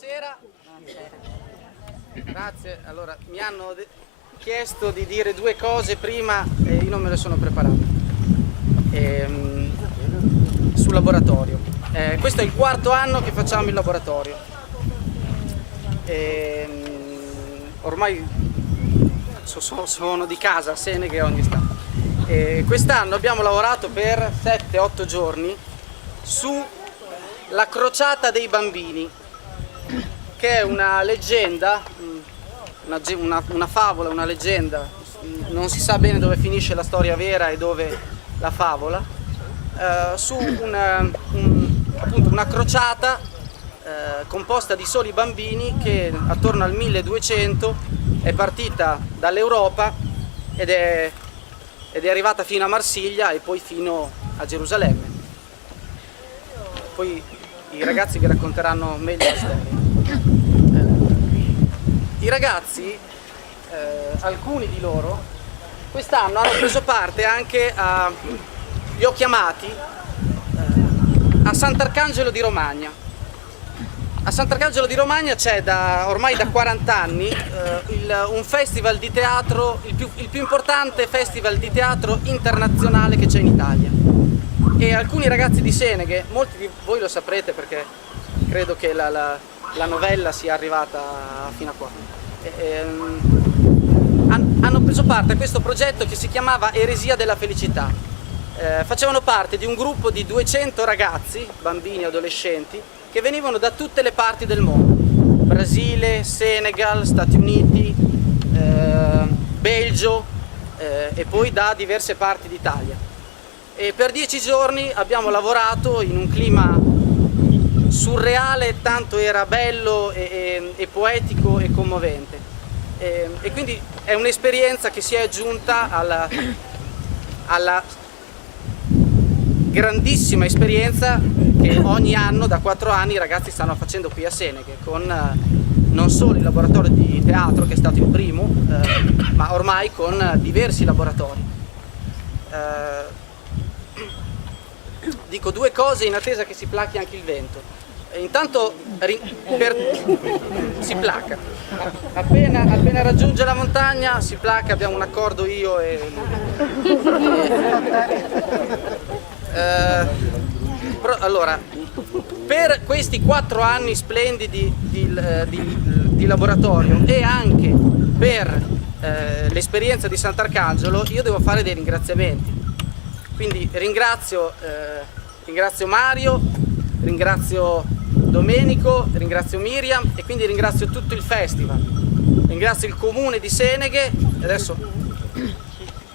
Buonasera. Grazie. Allora, mi hanno chiesto di dire due cose prima e io non me le sono preparato. Sul laboratorio. Questo è il quarto anno che facciamo il laboratorio. Ormai sono di casa a Seneghe ogni istante. Quest'anno abbiamo lavorato per 7-8 giorni sulla crociata dei bambini, che è una leggenda, una favola, una leggenda. Non si sa bene dove finisce la storia vera e dove la favola, su appunto una crociata composta di soli bambini che attorno al 1200 è partita dall'Europa ed è arrivata fino a Marsiglia e poi fino a Gerusalemme. Poi i ragazzi vi racconteranno meglio la storia. I ragazzi, alcuni di loro, quest'anno hanno preso parte anche li ho chiamati a Sant'Arcangelo di Romagna. A Sant'Arcangelo di Romagna c'è ormai da 40 anni un festival di teatro, il più importante festival di teatro internazionale che c'è in Italia. E alcuni ragazzi di Seneghe, molti di voi lo saprete perché credo che la novella sia arrivata fino a qua, hanno preso parte a questo progetto che si chiamava Eresia della Felicità. Facevano parte di un gruppo di 200 ragazzi, bambini e adolescenti, che venivano da tutte le parti del mondo: Brasile, Senegal, Stati Uniti, Belgio e poi da diverse parti d'Italia. E per 10 giorni abbiamo lavorato in un clima surreale, tanto era bello e poetico e commovente. E quindi è un'esperienza che si è aggiunta alla grandissima esperienza che ogni anno, da 4 anni, i ragazzi stanno facendo qui a Seneghe, con non solo il laboratorio di teatro, che è stato il primo, ma ormai con diversi laboratori. Dico due cose in attesa che si plachi anche il vento. Intanto si placa. Appena raggiunge la montagna si placa, abbiamo un accordo io e allora, per questi 4 anni splendidi di laboratorio e anche per l'esperienza di Sant'Arcangelo, io devo fare dei ringraziamenti. Quindi ringrazio Mario, ringrazio Domenico, ringrazio Miriam e quindi ringrazio tutto il festival. Ringrazio il comune di Seneghe, adesso mi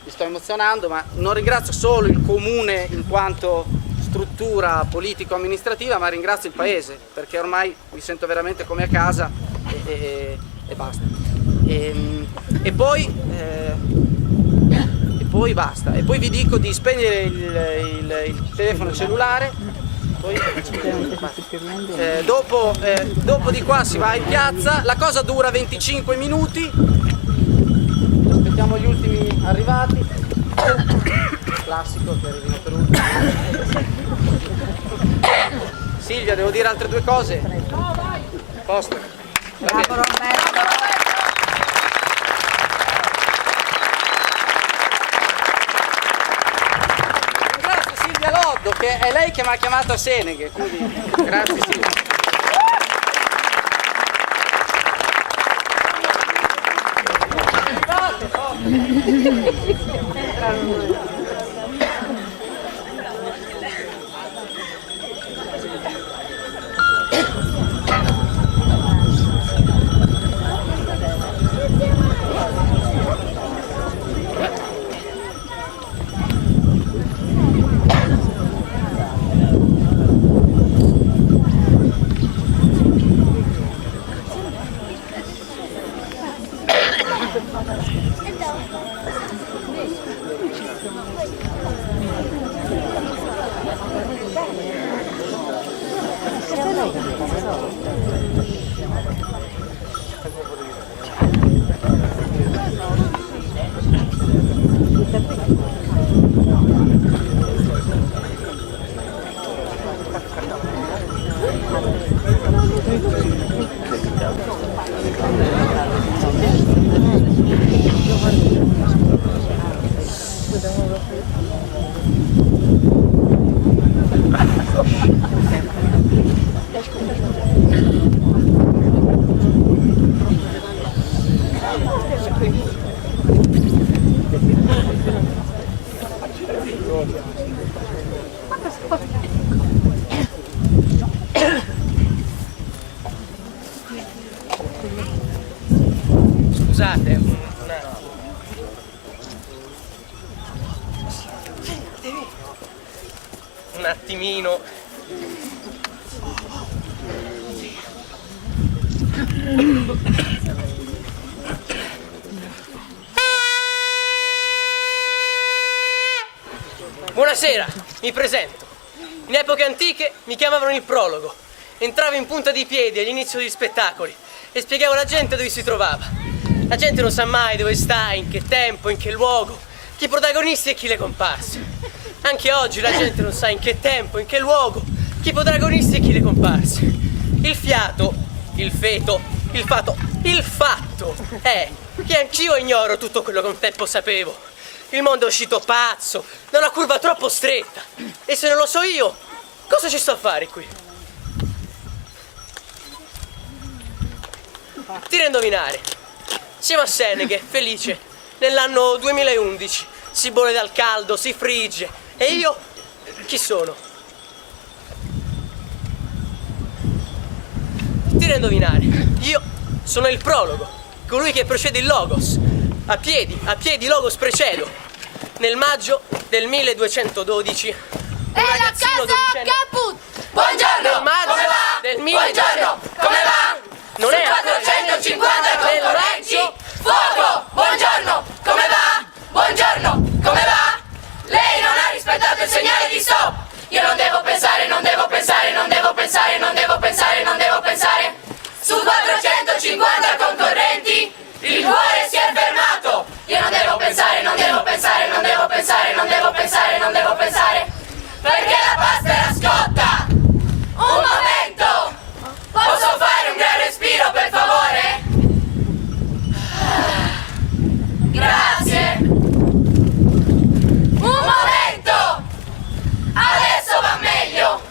sto emozionando, ma non ringrazio solo il comune in quanto struttura politico-amministrativa, ma ringrazio il paese, perché ormai mi sento veramente come a casa e basta. E poi basta. E poi vi dico di spegnere il telefono cellulare. Poi, dopo di qua si va in piazza. La cosa dura 25 minuti. Aspettiamo gli ultimi arrivati. Classico che arrivino per ultimo. Silvia, devo dire altre due cose? Posto. Ringrazio Silvia Loddo, che è lei che mi ha chiamato a Seneghe, quindi grazie Silvia. scusate, un attimino. Buonasera, mi presento. In epoche antiche mi chiamavano il prologo. Entravo in punta di piedi all'inizio degli spettacoli e spiegavo alla gente dove si trovava. La gente non sa mai dove sta, in che tempo, in che luogo, chi i protagonisti e chi le comparse. Anche oggi la gente non sa in che tempo, in che luogo, chi i protagonisti e chi le comparse. Il fiato, il feto, il fatto è che anch'io ignoro tutto quello che un tempo sapevo. Il mondo è uscito pazzo, da una curva troppo stretta. E se non lo so io, cosa ci sto a fare qui? Tira a indovinare. Siamo a Seneghe, felice, nell'anno 2011. Si bolle dal caldo, si frigge. E io? Chi sono? Tira a indovinare. Io sono il prologo, colui che precede il logos. A piedi logos precedo. Nel maggio del 1212 un ragazzino dodicenne... Caput! Buongiorno! Nel maggio come va? del 1200... Buongiorno! Come va? Non Su è 450 nel concorrenti! maggio... Fuoco! Buongiorno! Come va? Buongiorno! Come va? Lei non ha rispettato il segnale di stop! Io non devo pensare, non devo pensare, non devo pensare, non devo pensare, non devo pensare! Su 450 concorrenti il cuore si è fermato! Io non devo pensare, non devo pensare, non devo pensare, non devo pensare, non devo pensare! Perché la pasta era scotta! Un momento! Posso fare un gran respiro, per favore? Grazie! Un momento! Adesso va meglio!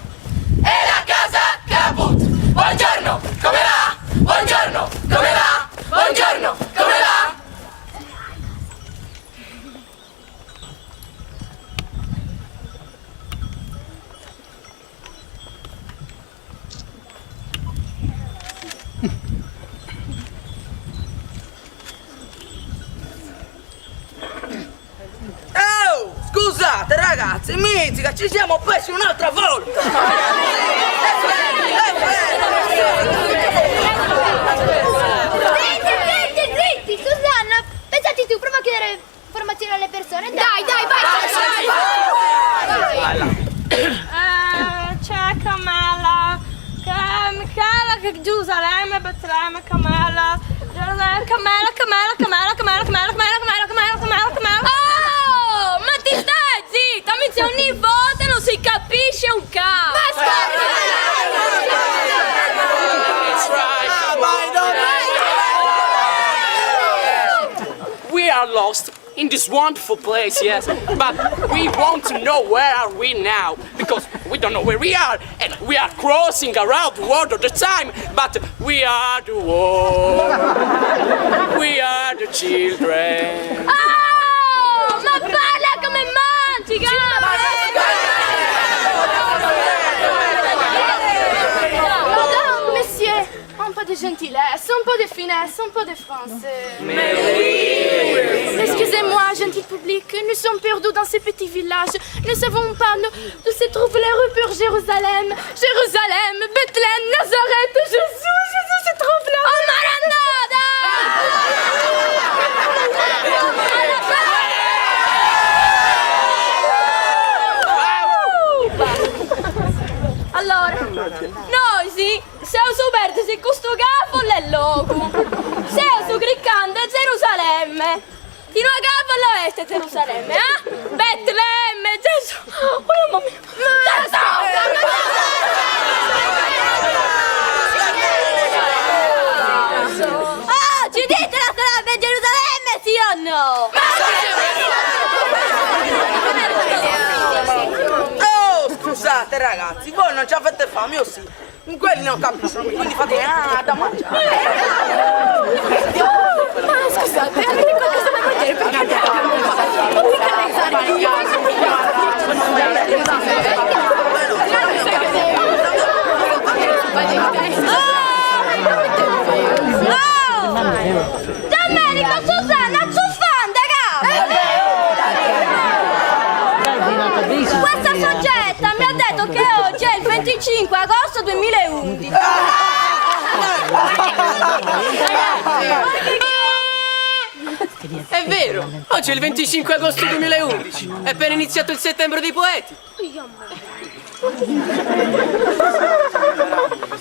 È la casa Caput! Buongiorno! Come va? Buongiorno! Come va? Buongiorno! Come va? Oh, scusate ragazzi, mitica, ci siamo persi un'altra volta! Zitti, Susanna, pensati tu, prova a chiedere informazioni alle persone. Dai, vai! C'è Camella, Michela, che Gerusalemme, Betlemme, Camella, Camella. Oh, ma ti stai zitta, mi c'è ogni volta non si capisce un cazzo. We are lost in this wonderful place, yes, but we want to know where are we now, because we don't know where we are, and we are crossing around the world all the time, but we are the world, we are the children. Oh, ma parla come mangica! Monsieur, un peu de gentillesse, un peu de finesse, un peu de français. Excusez-moi, gentil public, nous sommes perdus dans ce petit village. Nous ne savons pas d'où se trouve la rue pour Jérusalem. Jérusalem, Bethléem, Nazareth, Jésus se trouve là. Oh, Allora, noi sì, siamo scoperti se questo capo è loco. Siamo su cliccando a Gerusalemme. Fino a capo all'oeste Gerusalemme, Betlemme, Gesù. Oh, mamma mia. Ah, ci dite la sarebbe Gerusalemme, sì o no? Oh, scusate ragazzi, voi non ci avete fame, io sì. Quelli non capiscono, quindi fate da mangiare. Ma scusate, avete qualcosa da mangiare? Perché abbiamo Oh! Domenico, Susanna, Ciuffanda, questa soggetta mi ha detto che oggi è il 25 agosto 2011. È vero, oggi è il 25 agosto 2011. È appena iniziato il settembre dei poeti.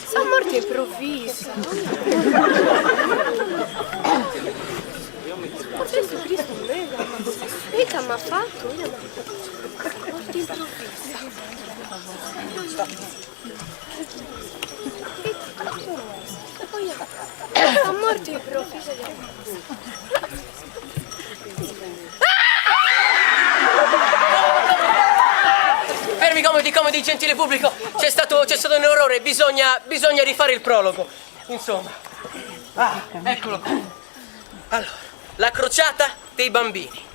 Sono morti improvvisi. Gesù Cristo, mica mi ha fatto. Morti improvvisi. A morte improvvisa. Fermi comodi, gentile pubblico. C'è stato un errore, bisogna rifare il prologo. Insomma. Eccolo qua. Allora, la crociata dei bambini.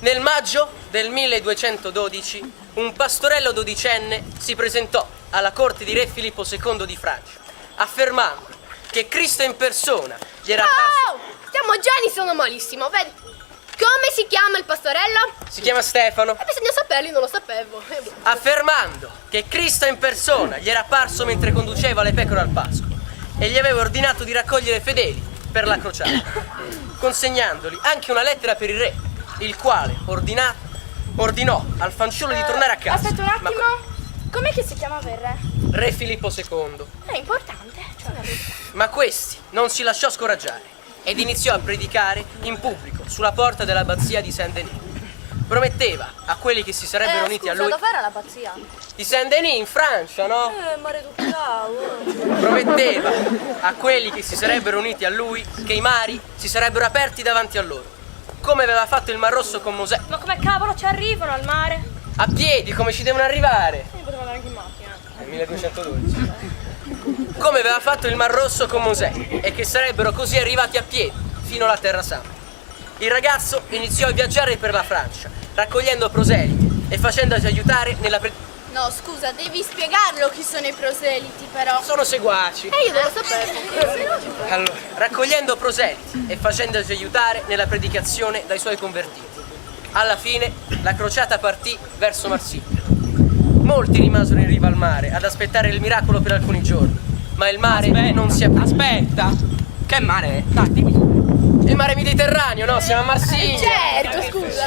Nel maggio del 1212 un pastorello dodicenne si presentò alla corte di re Filippo II di Francia, affermando che Cristo in persona gli era apparso. Oh! Stiamo Gianni, sono malissimo, vedi? Come si chiama il pastorello? Si chiama Stefano. Bisogna saperli, non lo sapevo. Affermando che Cristo in persona gli era apparso mentre conduceva le pecore al pascolo e gli aveva ordinato di raccogliere fedeli per la crociata, consegnandoli anche una lettera per il re, il quale ordinò al fanciullo di tornare a casa. Aspetta un attimo. Com'è che si chiamava il re? Re Filippo II. È importante. Ma questi non si lasciò scoraggiare ed iniziò a predicare in pubblico sulla porta dell'abbazia di Saint-Denis. Prometteva a quelli che si sarebbero uniti a lui. Dov'era l'abbazia? Di Saint-Denis in Francia, no? Maleducavo. Prometteva a quelli che si sarebbero uniti a lui che i mari si sarebbero aperti davanti a loro, come aveva fatto il Mar Rosso con Mosè. Ma come cavolo ci arrivano al mare? A piedi, come ci devono arrivare? Potevano andare anche in macchina. Nel 1212. Come aveva fatto il Mar Rosso con Mosè e che sarebbero così arrivati a piedi fino alla Terra Santa. Il ragazzo iniziò a viaggiare per la Francia, raccogliendo proseliti e facendosi aiutare nella No, scusa, devi spiegarlo chi sono i proseliti, però. Sono seguaci. Io non lo sapevo. Allora, raccogliendo proseliti e facendosi aiutare nella predicazione dai suoi convertiti. Alla fine la crociata partì verso Marsiglia. Molti rimasero in riva al mare ad aspettare il miracolo per alcuni giorni, ma il mare non si aprì. Aspetta, che mare è? Dai, dimmi tu. Il mare Mediterraneo, no? Siamo a Marsiglia. Certo, scusa.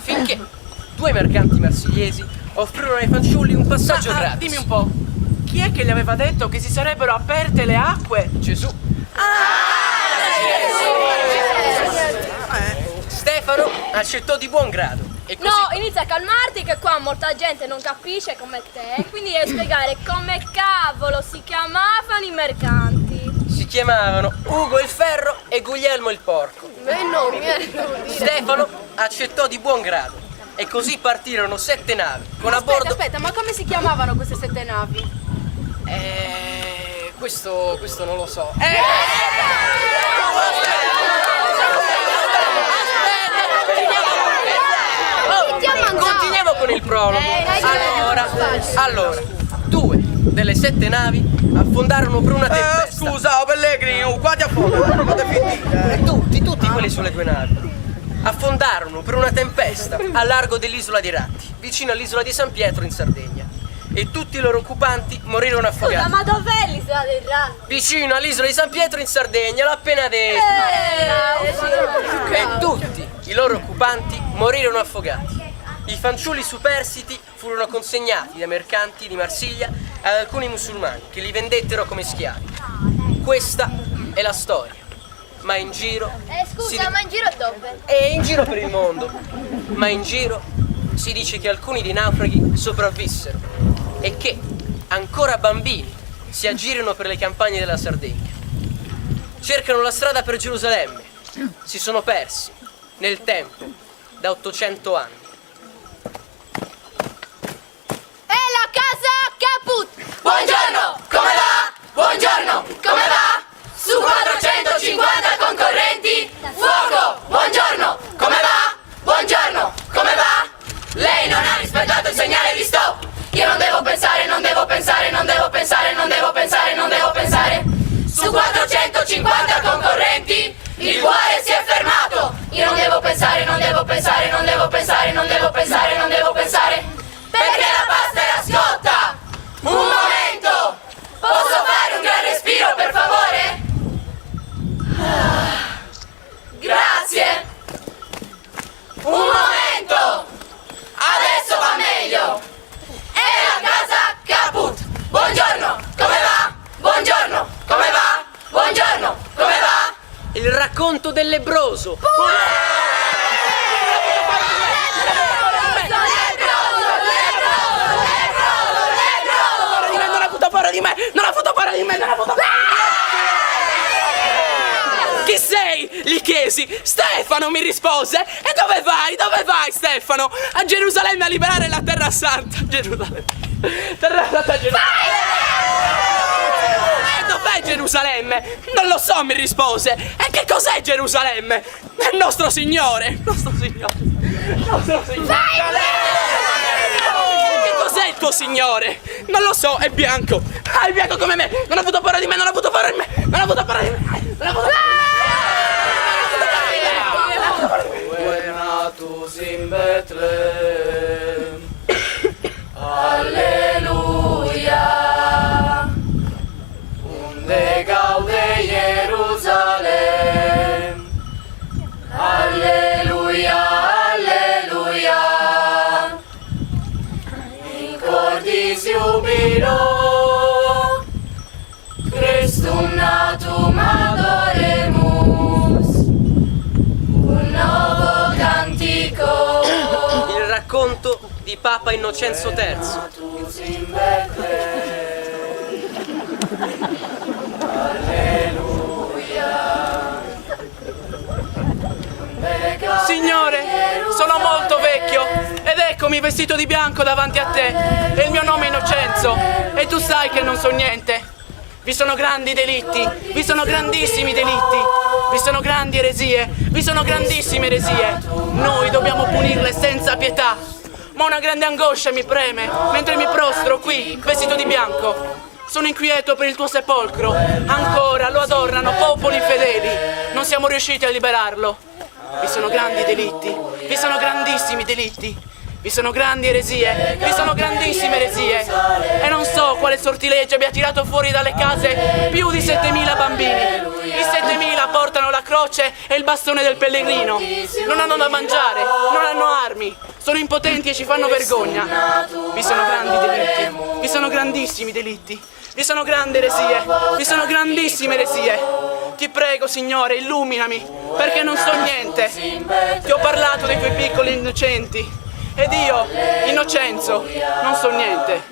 Finché due mercanti marsigliesi offrirono ai fanciulli un passaggio gratis. Dimmi un po', chi è che gli aveva detto che si sarebbero aperte le acque? Gesù. Stefano accettò di buon grado e così No, inizia a calmarti che qua molta gente non capisce come te, quindi devi spiegare come cavolo si chiamavano i mercanti. si chiamavano Ugo il Ferro e Guglielmo il Porco. No, Stefano accettò di buon grado e così partirono 7 navi con a bordo. Aspetta, ma come si chiamavano queste 7 navi? Questo non lo so. Continuiamo con il prologo. Allora, 2 delle 7 navi affondarono per una tempesta. Scusa, Pellegrini, quanti affondano? Tutti quelli sulle 2 navi affondarono per una tempesta a largo dell'isola di Ratti, vicino all'isola di San Pietro in Sardegna. E tutti i loro occupanti morirono affogati. Ma dov'è l'isola del Ratti? Vicino all'isola di San Pietro in Sardegna, l'ho appena detto. E tutti i loro occupanti morirono affogati. I fanciulli superstiti furono consegnati dai mercanti di Marsiglia ad alcuni musulmani che li vendettero come schiavi. Questa è la storia. Ma in giro Scusa, ma in giro dove? e in giro per il mondo. Ma in giro si dice che alcuni dei naufraghi sopravvissero e che, ancora bambini, si aggirano per le campagne della Sardegna. Cercano la strada per Gerusalemme. Si sono persi nel tempo da 800 anni. E la casa caput! Buongiorno, come va? Buongiorno, come va? Su 450 concorrenti, fuoco! Buongiorno, come va? Buongiorno, come va? Lei non ha rispettato il segnale di stop. Io non devo pensare, non devo pensare, non devo pensare, non devo pensare, non devo pensare. Su 450 concorrenti. racconto del lebbroso. Non ha avuto paura di me! Non ha avuto paura di me! Non ha avuto paura! Chi sei? Gli chiesi. Stefano, mi rispose. E dove vai? Dove vai, Stefano? A Gerusalemme a liberare la terra santa. Gerusalemme. Terra santa, Gerusalemme. E dov'è Gerusalemme? Non lo so, mi rispose. E che cos'è Gerusalemme? È il nostro Signore. Il nostro Signore. Il nostro Signore. Che cos'è il tuo Signore? Non lo so, è bianco. Ah, è bianco come me. Non ha avuto paura di me, non ha avuto paura di me. Non ha avuto paura di me. Non ha avuto paura di me. Natus in Betlem. Alleluia. Unde gaude Jerusalem. Alleluia, alleluia. In cordis jubilo. Christum natum adoremus. Un nuovo cantico. Il racconto di Papa Innocenzo III. Natus in Betlem. Signore, sono molto vecchio ed eccomi vestito di bianco davanti a te e il mio nome è Innocenzo e tu sai che non so niente. Vi sono grandi delitti, vi sono grandissimi delitti, vi sono grandi eresie, vi sono grandissime eresie. Noi dobbiamo punirle senza pietà. Ma una grande angoscia mi preme mentre mi prostro qui, vestito di bianco. Sono inquieto per il tuo sepolcro. Ancora lo adornano popoli fedeli. Non siamo riusciti a liberarlo. Vi sono grandi delitti, vi sono grandissimi delitti, vi sono grandi eresie, vi sono grandissime eresie. E non so quale sortilegio abbia tirato fuori dalle case più di 7.000 bambini. I 7.000 portano la croce e il bastone del pellegrino. Non hanno da mangiare, non hanno armi, sono impotenti e ci fanno vergogna. Vi sono grandi delitti, vi sono grandissimi delitti, vi sono grandi eresie, vi sono grandissime eresie. Ti prego, Signore, illuminami, perché non so niente. Ti ho parlato dei tuoi piccoli innocenti ed io, Innocenzo, non so niente.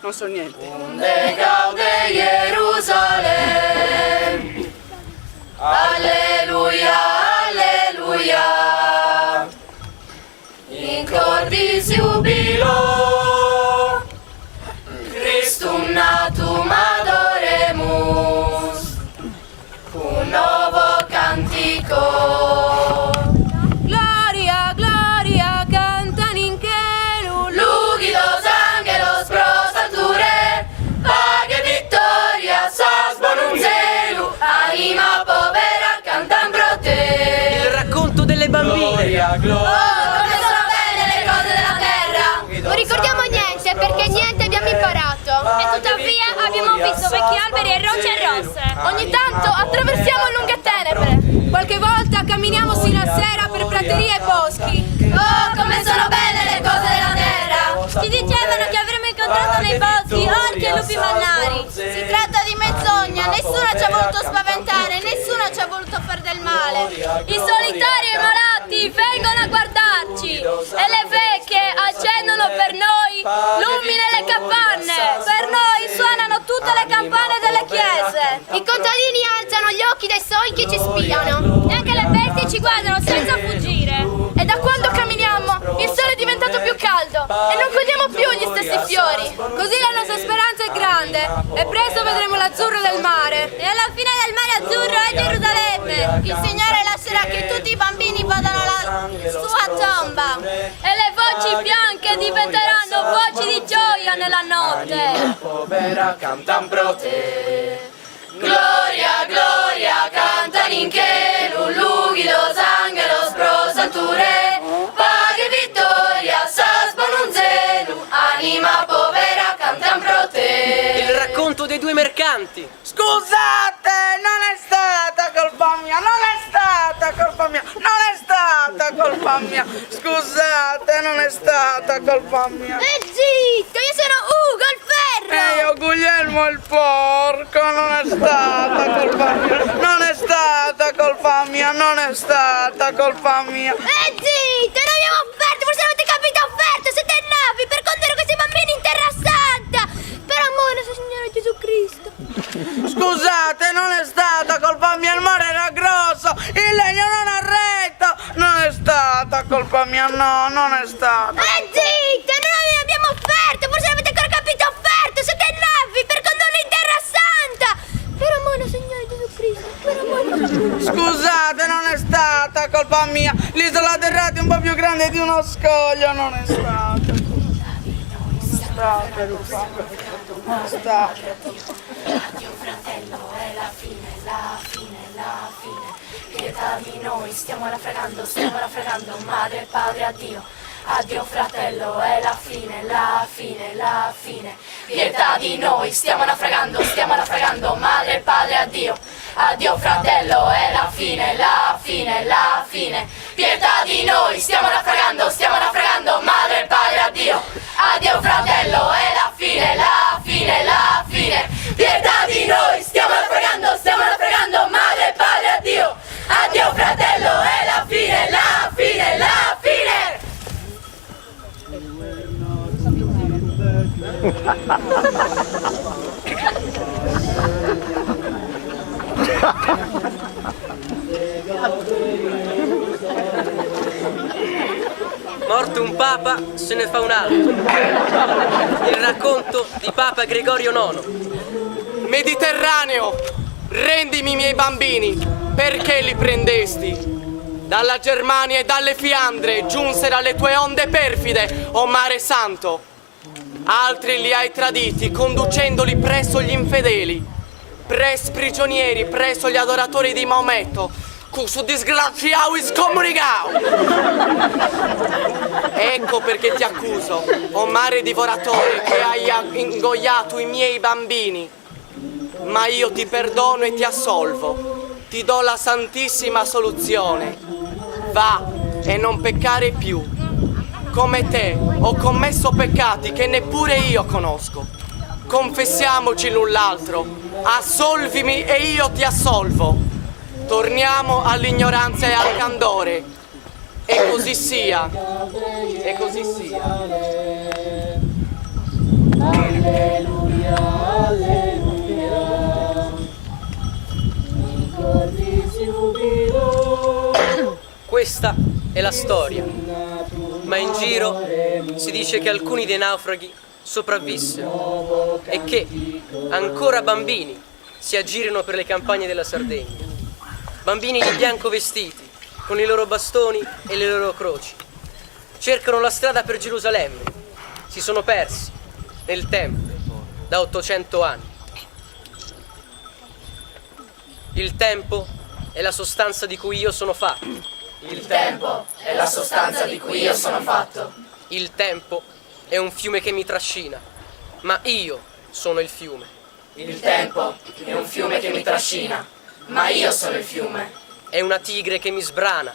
Non so niente. Unde gaude Jerusalem. Alleluia, alleluia. In cordis jubilo. Christum natum adoremus. Un nuovo cantico. Gloria, gloria, cantan in cielo. Lugidos angelos pro sancture. Pague victoria, sas bonum zelu. Anima povera, cantam pro te. Il racconto delle bambine. Oh, come sono belle le cose della terra. Non ricordiamo niente perché niente abbiamo imparato. E tuttavia abbiamo visto vecchi alberi e rocce rosse. Ogni tanto attraversiamo lunghe tenebre. Qualche volta camminiamo sino a sera per praterie e boschi. Oh, come sono belle le cose della terra. Ci dicevano che avremmo incontrato nei boschi orchi e lupi mannari. Si tratta di menzogna, nessuno ci ha voluto spaventare, nessuno ci ha voluto fare del male. I solitari e i malati vengono a guardarci e le vecchie accendono per noi lumi nelle capanne. Per noi suonano tutte le campane delle chiese. I contadini alzano gli occhi dai soi che ci spiano. E anche le bestie ci guardano senza fuggire. E da quando camminiamo il sole è diventato più caldo e non cogliamo più gli stessi fiori. Così la nostra speranza è grande e presto vedremo l'azzurro del mare. E alla fine del mare azzurro è Gerusalemme. Il Signore lascerà che tutti i bambini vadano alla sua tomba. E le voci bianche diventeranno voci di gioia nella notte. Povera cantam pro te. Gloria, gloria, cantan in cielo. Lugidos angelos pro sancture. Pague victoria, sas bonum zelu. Anima povera, cantam pro te. Il racconto dei due mercanti. Scusate, non è stata colpa mia, non è stata colpa mia, non è stata colpa mia. Scusate, non è stata colpa mia. E zitto, io sono Ugo il ferro. E io Guglielmo il porco, non è stata colpa mia, non è stata colpa mia, non è stata colpa mia. Zitto, non abbiamo offerto, forse non avete capito offerto, siete navi per condurre questi bambini in terra santa. Per amore nostro Signore Gesù Cristo. Scusate, non è stata colpa mia, il mare era grosso, il legno non ha retto. Non è stata colpa mia, no, non è stata. Zitto, non abbiamo offerto, forse non avete ancora capito offerto, siete navi per condurli in terra santa. Per amore nostro Signore Gesù Cristo, per amore nostro Signore. Scusate, non è stata colpa mia, l'isola Terrati è un po' più grande di uno scoglio, non è stata. Non è stata. Addio fratello, è la fine, la fine, la fine. Pietà di noi, stiamo naufragando, madre, padre, addio. Addio fratello, è la fine, la fine, la fine. Pietà di noi, stiamo naufragando, madre, padre, addio. Addio fratello, è la fine, la fine, la fine. Pietà di noi, stiamo naufragando, madre, padre, addio. Addio fratello, è la fine, la fine, la fine. Pietà di noi, stiamo naufragando, madre, padre, addio. Addio fratello, è la fine, la fine, la fine. Morto un papa, se ne fa un altro. Il racconto di Papa Gregorio IX. Mediterraneo, rendimi i miei bambini, perché li prendesti? Dalla Germania e dalle Fiandre giunsero alle tue onde perfide, o mare santo. Altri li hai traditi, conducendoli presso gli infedeli, presso prigionieri, presso gli adoratori di Maometto. Questo disgraziato è scomunicato! Ecco perché ti accuso, o mare divoratore, che hai ingoiato i miei bambini. Ma io ti perdono e ti assolvo, ti do la santissima soluzione. Va e non peccare più. Come te ho commesso peccati che neppure io conosco. Confessiamoci l'un l'altro, assolvimi e io ti assolvo. Torniamo all'ignoranza e al candore. E così sia. E così sia. Alleluia, alleluia. Ricordi subito. Questa è la storia. Ma in giro si dice che alcuni dei naufraghi sopravvissero e che ancora bambini si aggirano per le campagne della Sardegna. Bambini di bianco vestiti, con i loro bastoni e le loro croci. Cercano la strada per Gerusalemme. Si sono persi nel tempo da 800 anni. Il tempo è la sostanza di cui io sono fatto. Il tempo è la sostanza di cui io sono fatto. Il tempo è un fiume che mi trascina, ma io sono il fiume. Il tempo è un fiume che mi trascina, ma io sono il fiume. È una tigre che mi sbrana,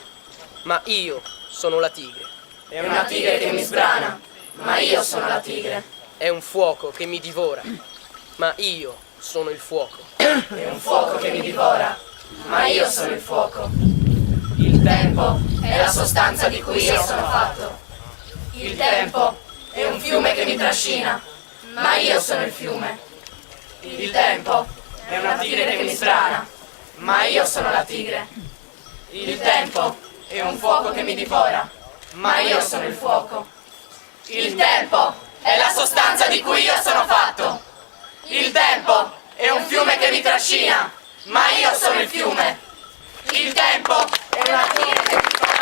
ma io sono la tigre. È una tigre che mi sbrana, ma io sono la tigre. È un fuoco che mi divora, ma io sono il fuoco. È un fuoco che mi divora, ma io sono il fuoco. Il tempo è la sostanza di cui io sono fatto. Il tempo è un fiume che mi trascina, ma io sono il fiume. Il tempo è una tigre che mi sbrana, ma io sono la tigre. Il tempo è un fuoco che mi divora, ma io sono il fuoco. Il tempo è la sostanza di cui io sono fatto. Il tempo è un fiume che mi trascina, ma io sono il fiume. Il tempo è una tigre che mi divora.